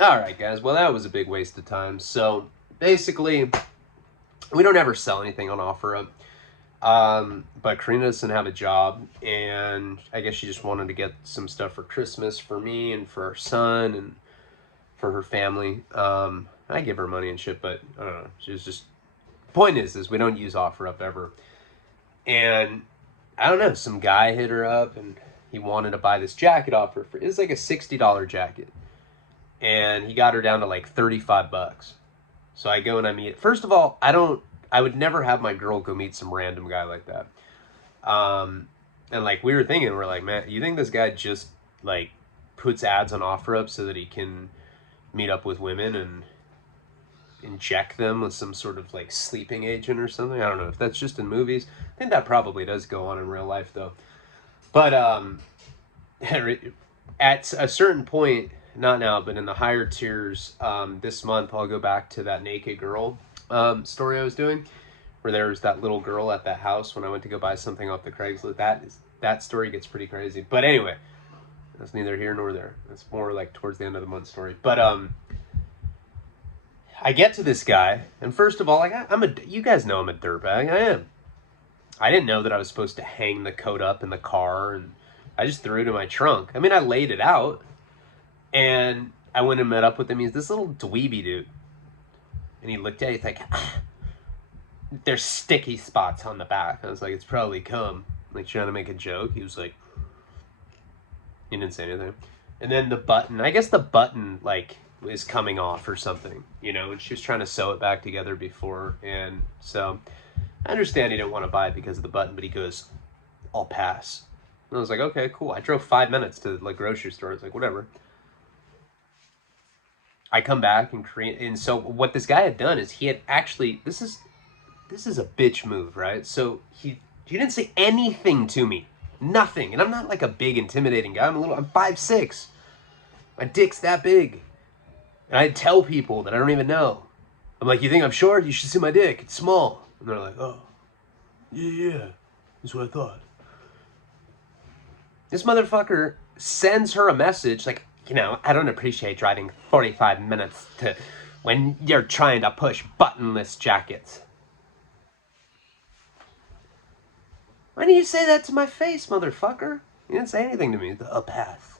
All right, guys. Well, that was a big waste of time. So basically, we don't ever sell anything on OfferUp. But Karina doesn't have a job, and I guess she just wanted to get some stuff for Christmas for me and for our son and for her family. I give her money and shit, but I don't know. She was just. Point is we don't use OfferUp ever. And I don't know, some guy hit her up and he wanted to buy this jacket off her. It was like a $60 jacket. And he got her down to like 35 bucks. So I go and I meet. First of all, I would never have my girl go meet some random guy like that. And like we were thinking, we're like, man, you think this guy just like puts ads on OfferUp so that he can meet up with women and inject them with some sort of like sleeping agent or something? I don't know if that's just in movies. I think that probably does go on in real life though. But at a certain point, not now, but in the higher tiers, this month I'll go back to that naked girl story I was doing, where there was that little girl at that house when I went to go buy something off the Craigslist. That story gets pretty crazy. But anyway, that's neither here nor there. That's more like towards the end of the month story. But I get to this guy, and first of all, like you guys know I'm a dirtbag. I am. I didn't know that I was supposed to hang the coat up in the car, and I just threw it in my trunk. I mean, I laid it out, and I went and met up with him. He's this little dweeby dude, and he looked at it. He's like, "There's sticky spots on the back." I was like, "It's probably cum." Like trying to make a joke. He was like, he didn't say anything. And then the button. I guess the button like is coming off or something, and she was trying to sew it back together before, and so I understand he didn't want to buy it because of the button, but he goes, "I'll pass." And I was like, okay, cool. I drove 5 minutes to like grocery store. It's like, whatever. I come back and so what this guy had done is he had actually, this is a bitch move, right? So he didn't say anything to me. Nothing. And I'm not like a big intimidating guy. I'm 5'6". My dick's that big. And I tell people that I don't even know. I'm like, you think I'm short? You should see my dick. It's small. And they're like, oh, yeah. That's what I thought. This motherfucker sends her a message like, I don't appreciate driving 45 minutes to when you're trying to push buttonless jackets. Why didn't you say that to my face, motherfucker? You didn't say anything to me. A pass.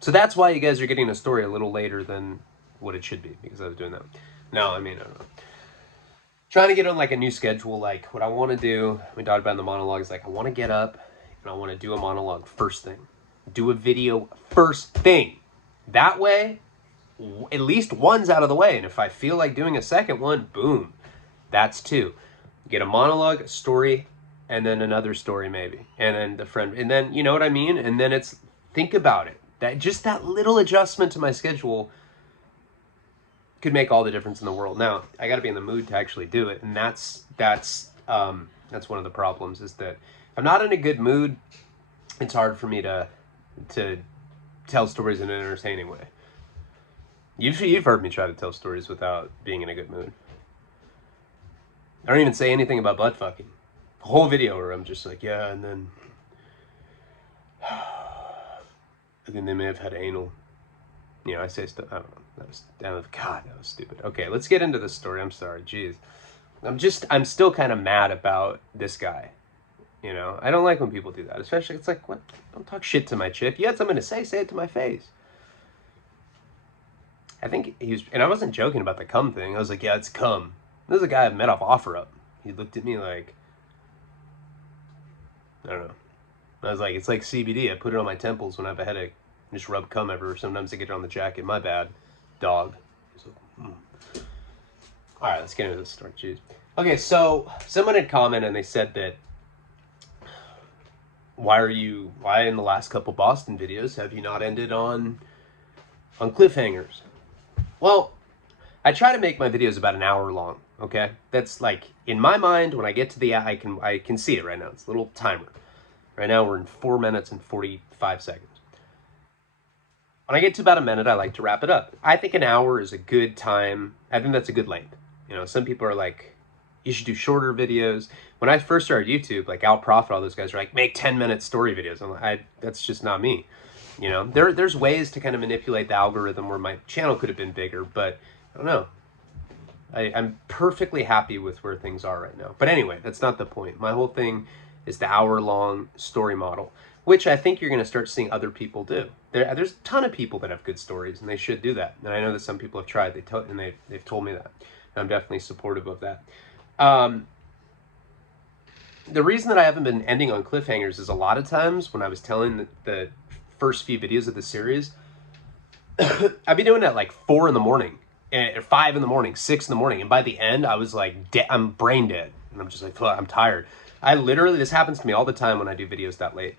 So that's why you guys are getting a story a little later than what it should be, because I was doing that. No, I mean, I don't know. Trying to get on like a new schedule. Like what I want to do, we talked about in the monologue, is like I want to get up and I want to do a monologue first thing. Do a video first thing. That way, at least one's out of the way. And if I feel like doing a second one, boom, that's two. Get a monologue, a story, and then another story maybe. And then the friend, and then, you know what I mean? And then it's, think about it. That little adjustment to my schedule could make all the difference in the world. Now, I got to be in the mood to actually do it, and that's one of the problems, is that if I'm not in a good mood, it's hard for me to tell stories in an entertaining way. You've heard me try to tell stories without being in a good mood. I don't even say anything about butt fucking. The whole video where I'm just like, yeah, and then I think they may have had anal. I say stuff. I don't know. God, that was stupid. Okay, let's get into this story. I'm sorry. Jeez. I'm still kind of mad about this guy. I don't like when people do that. Especially, it's like, what? Don't talk shit to my chick. You had something to say it to my face. I think and I wasn't joking about the cum thing. I was like, yeah, it's cum. This is a guy I met off OfferUp. He looked at me like, I don't know. I was like, it's like CBD. I put it on my temples when I have a headache. Just rub cum everywhere. Sometimes I get it on the jacket. My bad, dog. All right, let's get into this story. Jeez. Okay, so someone had commented and they said that why in the last couple Boston videos have you not ended on cliffhangers? Well, I try to make my videos about an hour long. Okay, that's like in my mind when I get to the I can see it right now. It's a little timer. Right now we're in 4 minutes and 45 seconds. When I get to about a minute, I like to wrap it up. I think an hour is a good time. I think that's a good length. Some people are like, You should do shorter videos. When I first started YouTube, like Al Profit, all those guys are like, make 10-minute story videos. I'm like, that's just not me. You know, there's ways to kind of manipulate the algorithm where my channel could have been bigger, but I don't know. I'm perfectly happy with where things are right now. But anyway, that's not the point. My whole thing is the hour-long story model, which I think you're going to start seeing other people do. There's a ton of people that have good stories, and they should do that. And I know that some people have tried, they've told me that. And I'm definitely supportive of that. The reason that I haven't been ending on cliffhangers is a lot of times when I was telling the first few videos of the series, I'd be doing it at like 4 in the morning, and 5 in the morning, 6 in the morning, and by the end I was like, I'm brain dead, and I'm just like, I'm tired. I literally, this happens to me all the time when I do videos that late.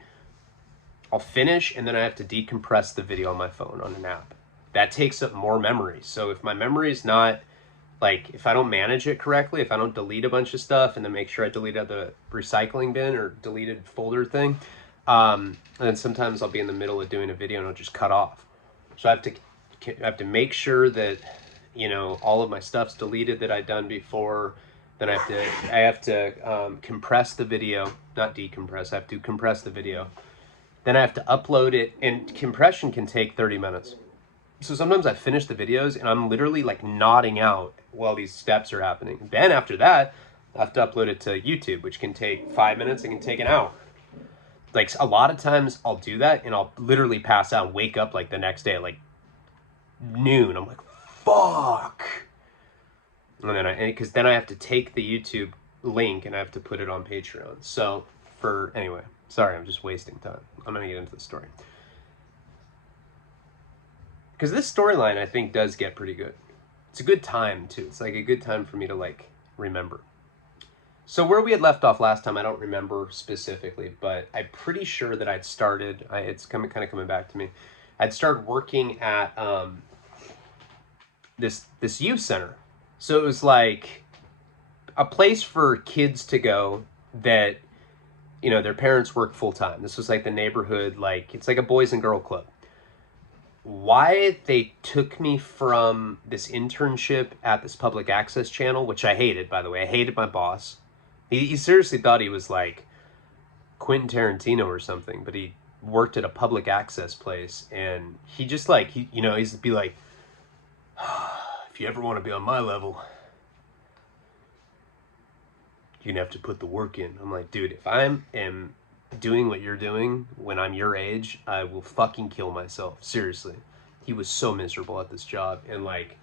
I'll finish, and then I have to decompress the video on my phone on an app. That takes up more memory. So if my memory is not, like, if I don't manage it correctly, if I don't delete a bunch of stuff and then make sure I delete out the recycling bin or deleted folder thing, and then sometimes I'll be in the middle of doing a video and it'll just cut off. So I have to make sure that, you know, all of my stuff's deleted that I've done before. Then I have to compress the video, not decompress. I have to compress the video. Then I have to upload it, and compression can take 30 minutes. So sometimes I finish the videos and I'm literally like nodding out while these steps are happening. Then after that, I have to upload it to YouTube, which can take 5 minutes. It can take an hour. Like a lot of times I'll do that and I'll literally pass out and wake up like the next day at like noon. I'm like, fuck. And then because then I have to take the YouTube link and I have to put it on Patreon. So anyway, sorry, I'm just wasting time. I'm going to get into the story. Because this storyline, I think, does get pretty good. It's a good time, too. It's like a good time for me to, like, remember. So where we had left off last time, I don't remember specifically, but I'm pretty sure that I'd started, it's kind of coming back to me. I'd started working at this youth center. So it was like a place for kids to go that, you know, their parents work full time. This was like the neighborhood, like, it's like a boys and girl club. Why they took me from this internship at this public access channel, which I hated, by the way. I hated my boss. He seriously thought he was like Quentin Tarantino or something, but he worked at a public access place, and he just like, he'd be like, if you ever want to be on my level, you're gonna have to put the work in. I'm like, dude, if I am doing what you're doing when I'm your age, I will fucking kill myself. Seriously. He was so miserable at this job, and like,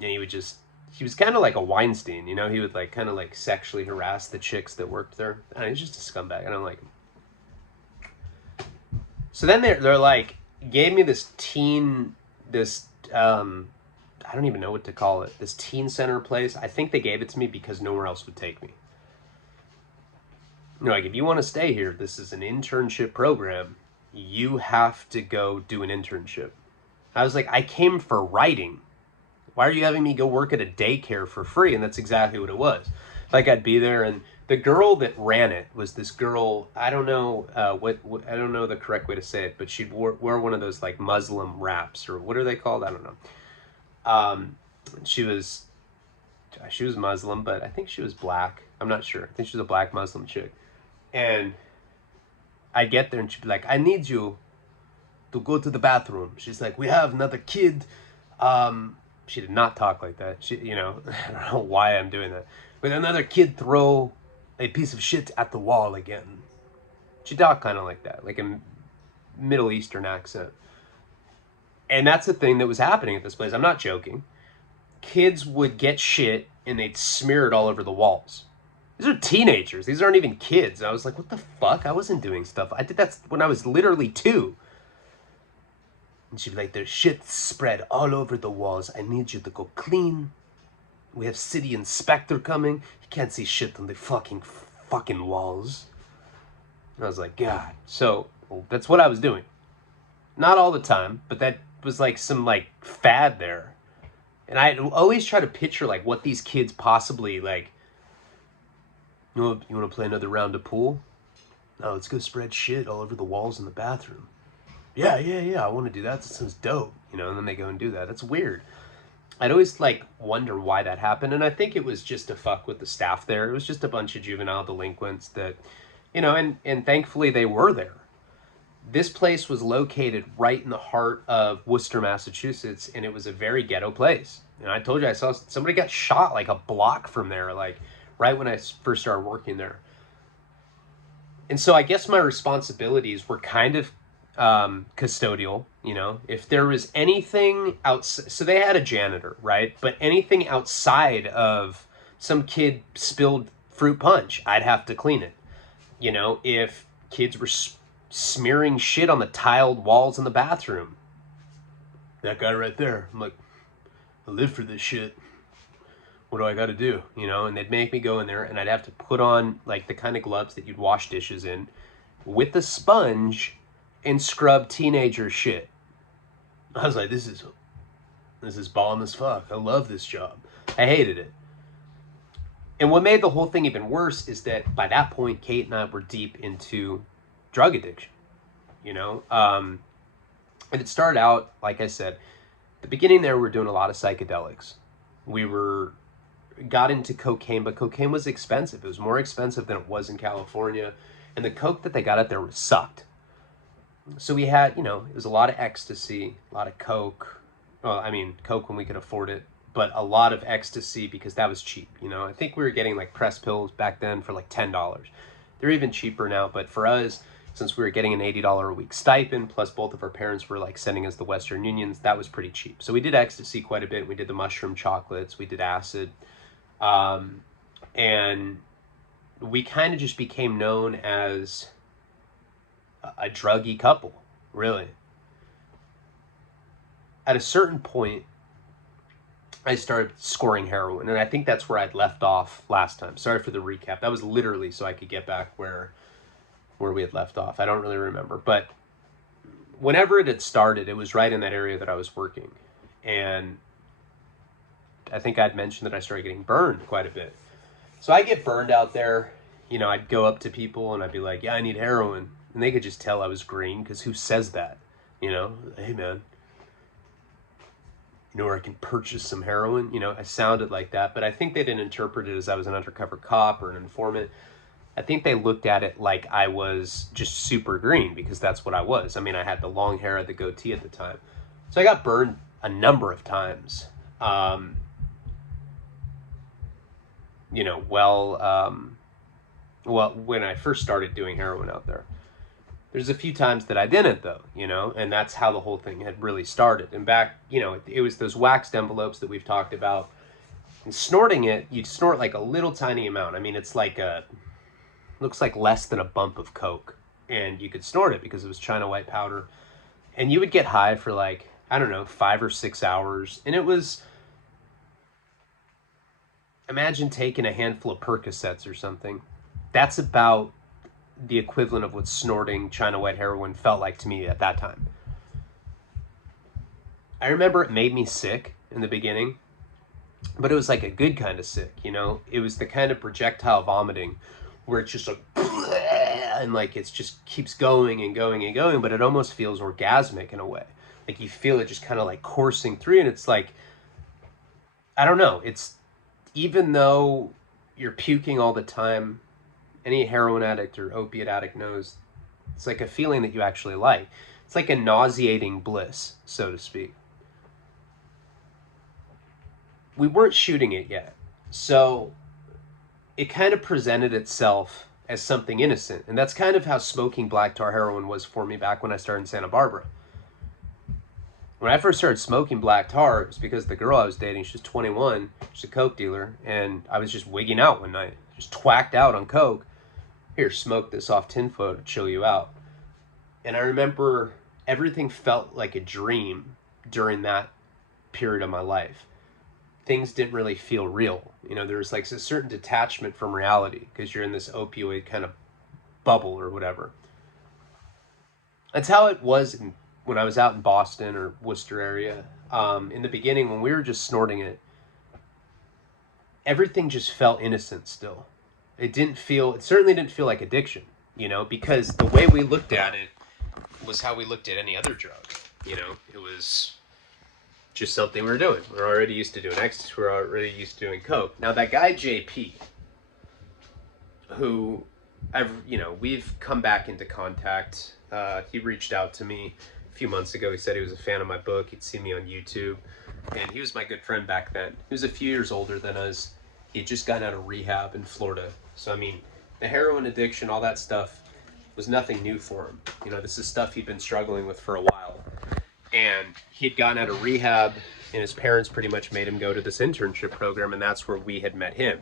and he was kind of like a Weinstein, you know. He would like kind of like sexually harass the chicks that worked there. And he's just a scumbag. I don't like him. So then they're like, gave me this I don't even know what to call it, this teen center place. I think they gave it to me because nowhere else would take me. You know, like, if you want to stay here, this is an internship program. You have to go do an internship. I was like, I came for writing. Why are you having me go work at a daycare for free? And that's exactly what it was. Like, I'd be there, and the girl that ran it was this girl. I don't know I don't know the correct way to say it, but she'd wear one of those like Muslim wraps, or what are they called? I don't know. She was Muslim, but I think she was black. I'm not sure. I think she was a black Muslim chick. And I'd get there and she'd be like, I need you to go to the bathroom. She's like, we have another kid. She did not talk like that. She, I don't know why I'm doing that. But another kid throw a piece of shit at the wall again. She talked kind of like that, like a Middle Eastern accent. And that's the thing that was happening at this place. I'm not joking. Kids would get shit and they'd smear it all over the walls. These are teenagers. These aren't even kids. And I was like, what the fuck? I wasn't doing stuff. I did that when I was literally 2. And she'd be like, there's shit spread all over the walls. I need you to go clean. We have city inspector coming. He can't see shit on the fucking walls. And I was like, God. So that's what I was doing. Not all the time, but that was like some like fad there. And I always try to picture like what these kids possibly like. You want to play another round of pool? No, let's go spread shit all over the walls in the bathroom. Yeah, I want to do that. That sounds dope. And then they go and do that. That's weird. I'd always like wonder why that happened, and I think it was just to fuck with the staff there. It was just a bunch of juvenile delinquents that, and thankfully they were there. This place was located right in the heart of Worcester, Massachusetts, and it was a very ghetto place. And I told you I saw somebody got shot like a block from there, like right when I first started working there. And so I guess my responsibilities were kind of custodial. If there was anything outside, so they had a janitor, right? But anything outside of some kid spilled fruit punch, I'd have to clean it. If kids were smearing shit on the tiled walls in the bathroom, that guy right there, I'm like, I live for this shit. What do I got to do? And they'd make me go in there, and I'd have to put on like the kind of gloves that you'd wash dishes in with a sponge and scrub teenager shit. I was like, this is bomb as fuck. I love this job. I hated it. And what made the whole thing even worse is that by that point, Kate and I were deep into drug addiction, and it started out, like I said, the beginning there, we were doing a lot of psychedelics. We got into cocaine, but cocaine was expensive. It was more expensive than it was in California, and the coke that they got out there sucked. So we had, it was a lot of ecstasy, a lot of coke. Well, I mean, coke when we could afford it, but a lot of ecstasy because that was cheap. I think we were getting like press pills back then for like $10. They're even cheaper now, but for us, since we were getting an $80 a week stipend, plus both of our parents were like sending us the Western Unions, that was pretty cheap. So we did ecstasy quite a bit. We did the mushroom chocolates, we did acid, and we kind of just became known as a druggy couple, really. At a certain point, I started scoring heroin, and I think that's where I'd left off last time. Sorry for the recap. That was literally so I could get back where we had left off. I don't really remember, but whenever it had started, it was right in that area that I was working, and I think I'd mentioned that I started getting burned quite a bit. So I get burned out there. I'd go up to people and I'd be like, yeah, I need heroin, and they could just tell I was green, because who says that? Hey man, where I can purchase some heroin. I sounded like that, but I think they didn't interpret it as I was an undercover cop or an informant. I think they looked at it like I was just super green, because that's what I was. I mean, I had the long hair, the goatee at the time. So I got burned a number of times. Well, when I first started doing heroin out there. There's a few times that I didn't, though, and that's how the whole thing had really started. And back, it was those waxed envelopes that we've talked about. And snorting it, you'd snort like a little tiny amount. I mean, it's like looks like less than a bump of coke. And you could snort it because it was China white powder. And you would get high for like, I don't know, 5 or 6 hours. And it was, imagine taking a handful of Percocets or something. That's about the equivalent of what snorting China white heroin felt like to me at that time. I remember it made me sick in the beginning, but it was like a good kind of sick, It was the kind of projectile vomiting where it's just like, and like it's just keeps going and going and going, but it almost feels orgasmic in a way. Like you feel it just kind of like coursing through, and it's like, I don't know, it's, even though you're puking all the time, any heroin addict or opiate addict knows it's like a feeling that you actually like. It's like a nauseating bliss, so to speak. We weren't shooting it yet, so it kind of presented itself as something innocent, and that's kind of how smoking black tar heroin was for me back when I started in Santa Barbara. When I first started smoking black tar, it was because the girl I was dating, she was 21, she's a coke dealer, and I was just wigging out one night, just twacked out on coke. Here, smoke this off tinfoil to chill you out. And I remember everything felt like a dream during that period of my life. Things didn't really feel real. There was like a certain detachment from reality because you're in this opioid kind of bubble or whatever. That's how it was when I was out in Boston or Worcester area. In the beginning, when we were just snorting it, everything just felt innocent still. It certainly didn't feel like addiction, because the way we looked at it was how we looked at any other drug. It was just something we were doing. We're already used to doing ecstasy. We're already used to doing coke. Now that guy JP, who we've come back into contact. He reached out to me a few months ago. He said he was a fan of my book. He'd seen me on YouTube, and he was my good friend back then. He was a few years older than us. He had just gotten out of rehab in Florida. So I mean, the heroin addiction, all that stuff, was nothing new for him. You know, this is stuff he'd been struggling with for a while. And he'd gotten out of rehab, and his parents pretty much made him go to this internship program, and that's where we had met him.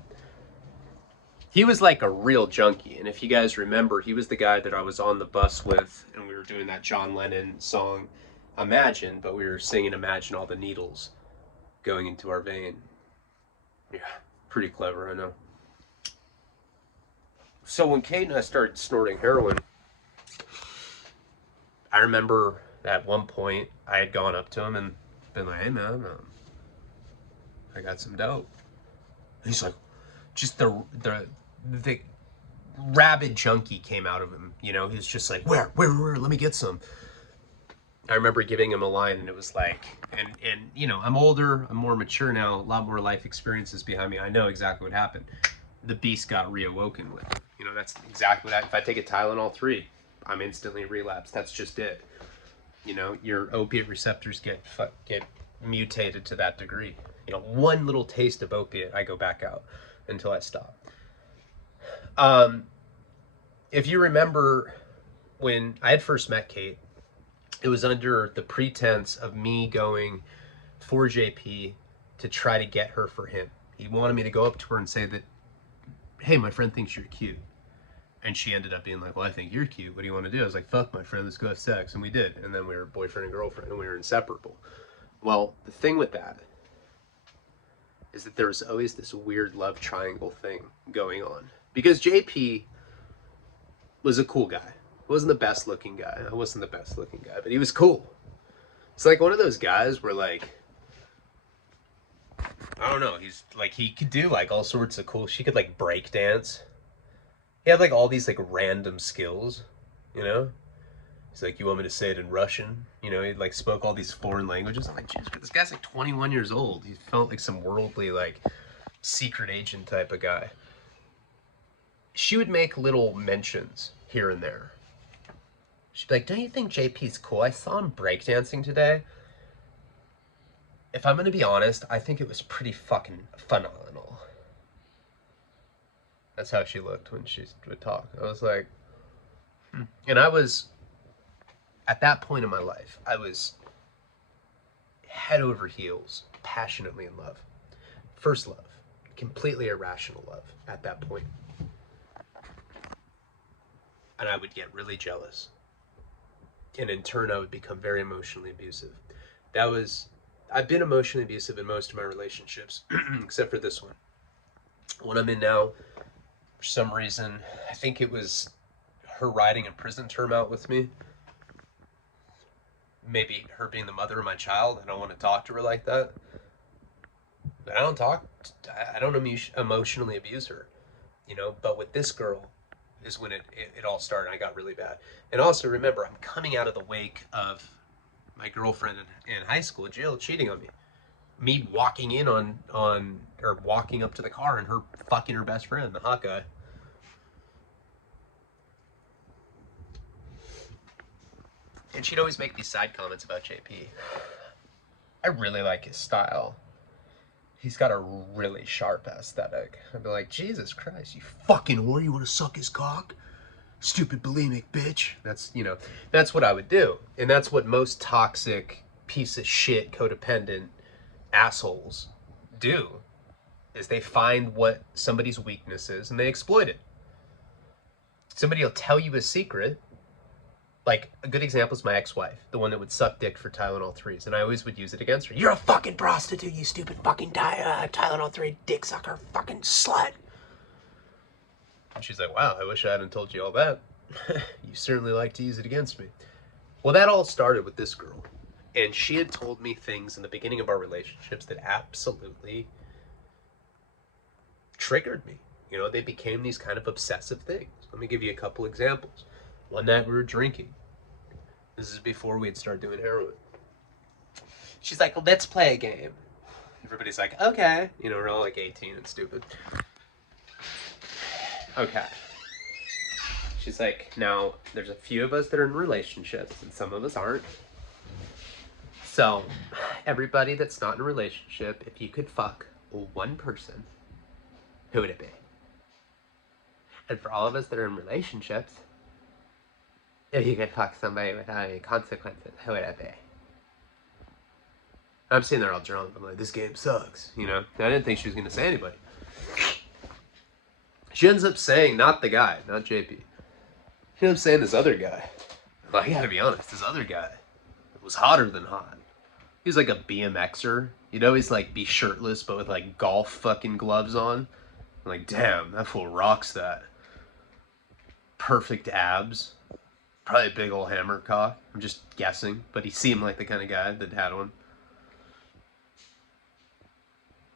He was like a real junkie, and if you guys remember, he was the guy that I was on the bus with, and we were doing that John Lennon song, Imagine, but we were singing Imagine all the needles going into our vein. Yeah, pretty clever, I know. So when Kate and I started snorting heroin, I remember at one point I had gone up to him and been like, hey man, I got some dope. And he's like, just the rabid junkie came out of him. You know, he's just like, where, let me get some. I remember giving him a line, and it was like, and you know, I'm older, I'm more mature now, a lot more life experiences behind me. I know exactly what happened. The beast got reawoken with. You know, that's exactly what if I take a Tylenol 3, I'm instantly relapsed. That's just it. You know, your opiate receptors get mutated to that degree. You know, one little taste of opiate, I go back out until I stop. If you remember when I had first met Kate, it was under the pretense of me going for JP to try to get her for him. He wanted me to go up to her and say that, hey, my friend thinks you're cute. And she ended up being like, well, I think you're cute. What do you want to do? I was like, fuck my friend, let's go have sex. And we did. And then we were boyfriend and girlfriend, and we were inseparable. Well, the thing with that is that there was always this weird love triangle thing going on. Because JP was a cool guy. He wasn't the best looking guy. I wasn't the best looking guy, but he was cool. It's like one of those guys where, like, I don't know, he's like, he could do like all sorts of cool, she could like break dance. He had like all these like random skills, you know? He's like, you want me to say it in Russian? You know, he like spoke all these foreign languages. I'm like, jeez, this guy's like 21 years old. He felt like some worldly, like, secret agent type of guy. She would make little mentions here and there. She'd be like, don't you think JP's cool? I saw him breakdancing today. If I'm gonna be honest, I think it was pretty fucking phenomenal. That's how she looked when she would talk. I was like, And I was, at that point in my life, I was head over heels, passionately in love. First love, completely irrational love at that point. And I would get really jealous. And in turn, I would become very emotionally abusive. I've been emotionally abusive in most of my relationships, except for this one. One I'm in now, for some reason, I think it was her riding a prison term out with me. Maybe her being the mother of my child. I don't want to talk to her like that. But I don't emotionally abuse her, you know, but with this girl is when it all started. I got really bad. And also remember, I'm coming out of the wake of my girlfriend in high school, Jill, cheating on me. Me walking in or walking up to the car and her fucking her best friend, the hot guy. And she'd always make these side comments about JP. I really like his style. He's got a really sharp aesthetic. I'd be like, Jesus Christ, you fucking whore, you want to suck his cock? Stupid bulimic bitch. That's what I would do. And that's what most toxic, piece of shit, codependent assholes do, is they find what somebody's weakness is and they exploit it. Somebody will tell you a secret. Like, a good example is my ex-wife, the one that would suck dick for Tylenol 3s, and I always would use it against her. You're a fucking prostitute, you stupid fucking Tylenol 3 dick sucker fucking slut. And she's like, wow, I wish I hadn't told you all that. You certainly like to use it against me. Well, that all started with this girl. And she had told me things in the beginning of our relationships that absolutely triggered me. You know, they became these kind of obsessive things. Let me give you a couple examples. One night we were drinking. This is before we had started doing heroin. She's like, well, let's play a game. Everybody's like, okay. You know, we're all like 18 and stupid. Okay. She's like, now, there's a few of us that are in relationships, and some of us aren't. So, everybody that's not in a relationship, if you could fuck one person, who would it be? And for all of us that are in relationships, if you could fuck somebody without any consequences, who would it be? I'm sitting there all drunk. I'm like, this game sucks, you know? I didn't think she was going to say anybody. She ends up saying, not the guy, not JP. She ends up saying this other guy. Well, I gotta be honest, this other guy was hotter than hot. He was like a BMXer. You'd always like be shirtless, but with like golf fucking gloves on. I'm like, damn, that fool rocks that. Perfect abs. Probably a big old hammer cock. I'm just guessing, but he seemed like the kind of guy that had one.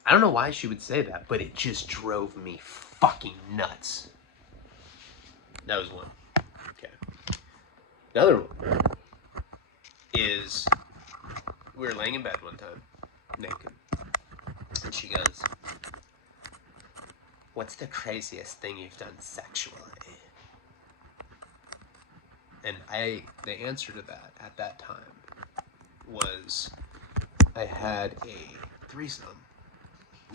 I don't know why she would say that, but it just drove me fucking nuts. That was one. Okay. Another one is we were laying in bed one time, naked, and she goes, what's the craziest thing you've done sexually? And the answer to that at that time was I had a threesome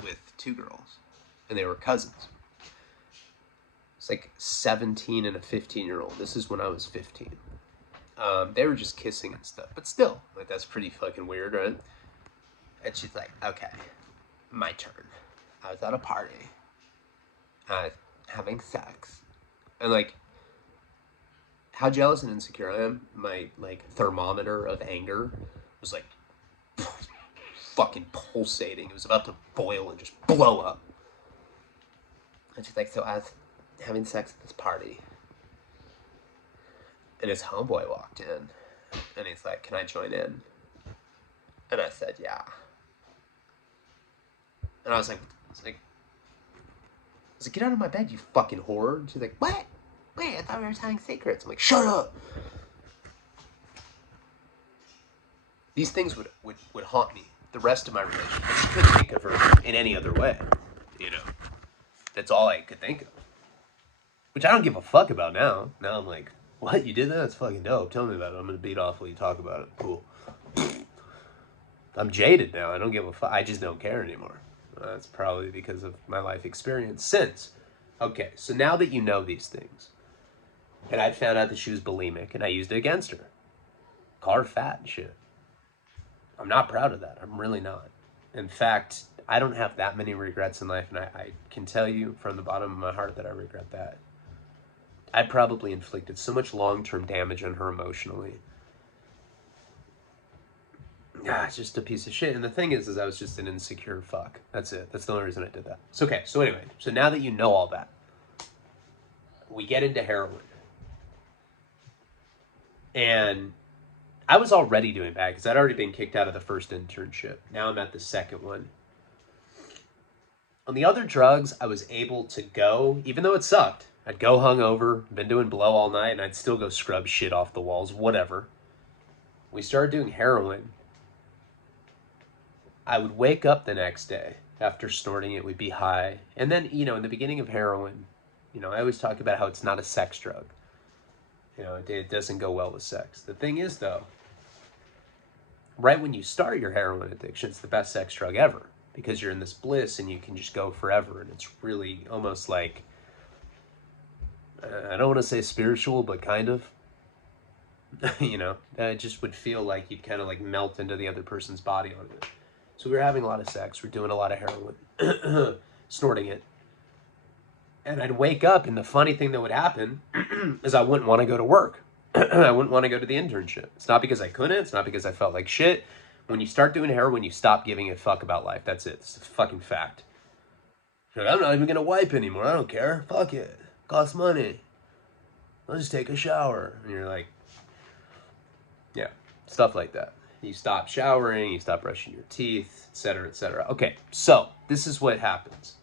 with two girls, and they were cousins. It's like 17 and a 15-year-old. This is when I was 15. They were just kissing and stuff, but still, like, that's pretty fucking weird, right? And she's like, okay, my turn. I was at a party, having sex, and like, how jealous and insecure I am, my like thermometer of anger was like fucking pulsating. It was about to boil and just blow up. And she's like, so I was having sex at this party, and his homeboy walked in, and he's like, can I join in? And I said, yeah. And I was like, get out of my bed, you fucking whore. And she's like, what? Wait, I thought we were telling secrets. I'm like, shut up. These things would haunt me the rest of my relationship. I just couldn't think of her in any other way, you know. That's all I could think of. Which I don't give a fuck about now. Now I'm like, what? You did that? That's fucking dope. Tell me about it. I'm going to beat off while you talk about it. Cool. I'm jaded now. I don't give a fuck. I just don't care anymore. That's probably because of my life experience since. Okay, so now that you know these things, and I found out that she was bulimic, and I used it against her. Call her fat and shit. I'm not proud of that. I'm really not. In fact, I don't have that many regrets in life, and I can tell you from the bottom of my heart that I regret that. I probably inflicted so much long-term damage on her emotionally. It's just a piece of shit. And the thing is I was just an insecure fuck. That's it. That's the only reason I did that. So, okay. So anyway, so now that you know all that, we get into heroin. And I was already doing bad because I'd already been kicked out of the first internship. Now I'm at the second one. On the other drugs, I was able to go, even though it sucked. I'd go hungover, been doing blow all night, and I'd still go scrub shit off the walls, whatever. We started doing heroin. I would wake up the next day after snorting it, we'd be high. And then, you know, in the beginning of heroin, you know, I always talk about how it's not a sex drug. You know, it doesn't go well with sex. The thing is, though, right when you start your heroin addiction, it's the best sex drug ever because you're in this bliss and you can just go forever. And it's really almost like, I don't want to say spiritual, but kind of. You know, it just would feel like you'd kind of like melt into the other person's body on it. So we were having a lot of sex. We're doing a lot of heroin, snorting it. And I'd wake up, and the funny thing that would happen is I wouldn't want to go to work. I wouldn't want to go to the internship. It's not because I couldn't. It's not because I felt like shit. When you start doing heroin, you stop giving a fuck about life. That's it. It's a fucking fact. Like, I'm not even going to wipe anymore. I don't care. Fuck it. Costs money. I'll just take a shower. And you're like, yeah, stuff like that. You stop showering, you stop brushing your teeth, etc., etc. Okay, so this is what happens.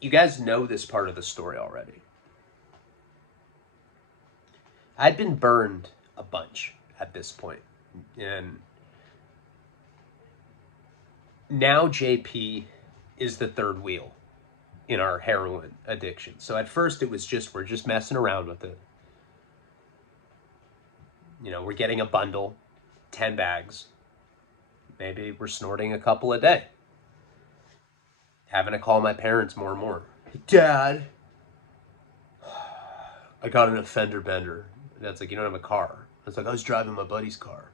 You guys know this part of the story already. I'd been burned a bunch at this point. And now JP is the third wheel in our heroin addiction. So at first it was just, we're just messing around with it. You know, we're getting a bundle, 10 bags. Maybe we're snorting a couple a day. Having to call my parents more and more. Dad, I got an offender bender. Dad's like, you don't have a car. I was like, I was driving my buddy's car.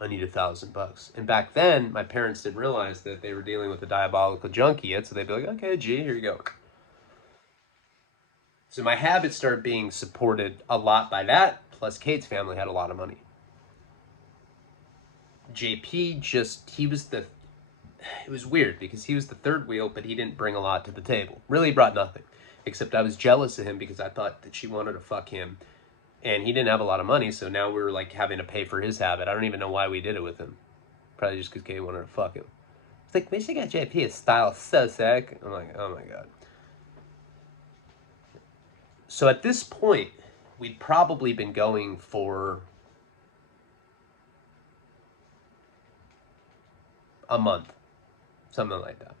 I need $1,000. And back then, my parents didn't realize that they were dealing with a diabolical junkie yet, so they'd be like, okay, G, here you go. So my habits started being supported a lot by that, plus Kate's family had a lot of money. JP it was weird because he was the third wheel, but he didn't bring a lot to the table. Really brought nothing. Except I was jealous of him because I thought that she wanted to fuck him. And he didn't have a lot of money, so now we were like having to pay for his habit. I don't even know why we did it with him. Probably just because Kate wanted to fuck him. It's like, we should get JP. His style so sick. I'm like, oh my god. So at this point, we'd probably been going for a month. Something like that.